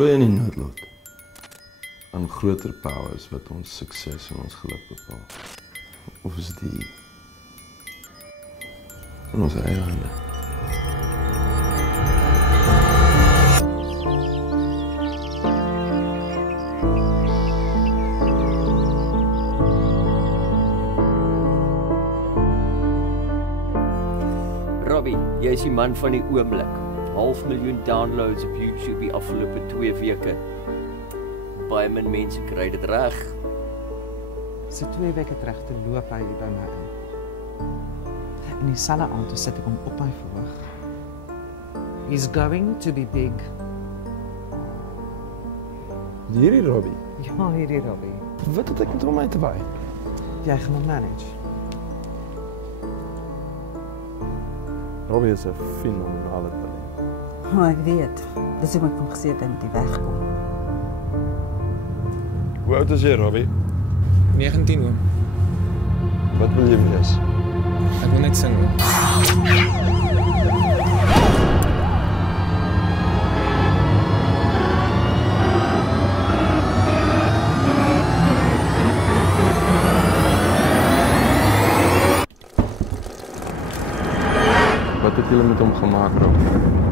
Glo jy in die noodlot? Aan groter powers wat ons sukses en ons geluk bepaal. Of is die in ons eie hande? Robbie, jy is die man van die oomblik. 500.000 downloads op YouTube die afgelope 2 weke. Baie min mense kry dit reg. So 2 weke terug te loop hy by my in. En dieselfde aand sit ek hom op my verhoog. He's going to be big. Hierdie Robbie, Ja, hierdie Robbie. wat het ek met hom uit te waai? Jy gaan hom manage. Robbie is 'n fenominale talent. Oh, ek weet. Dis hoekom ek hom gesê het hy moet wegkom. Hoe oud is jy, Robbie? 19 oom. Wat wil jy wees? Ek wil net sing oom. Wat het julle met hom gemaak, Robbie?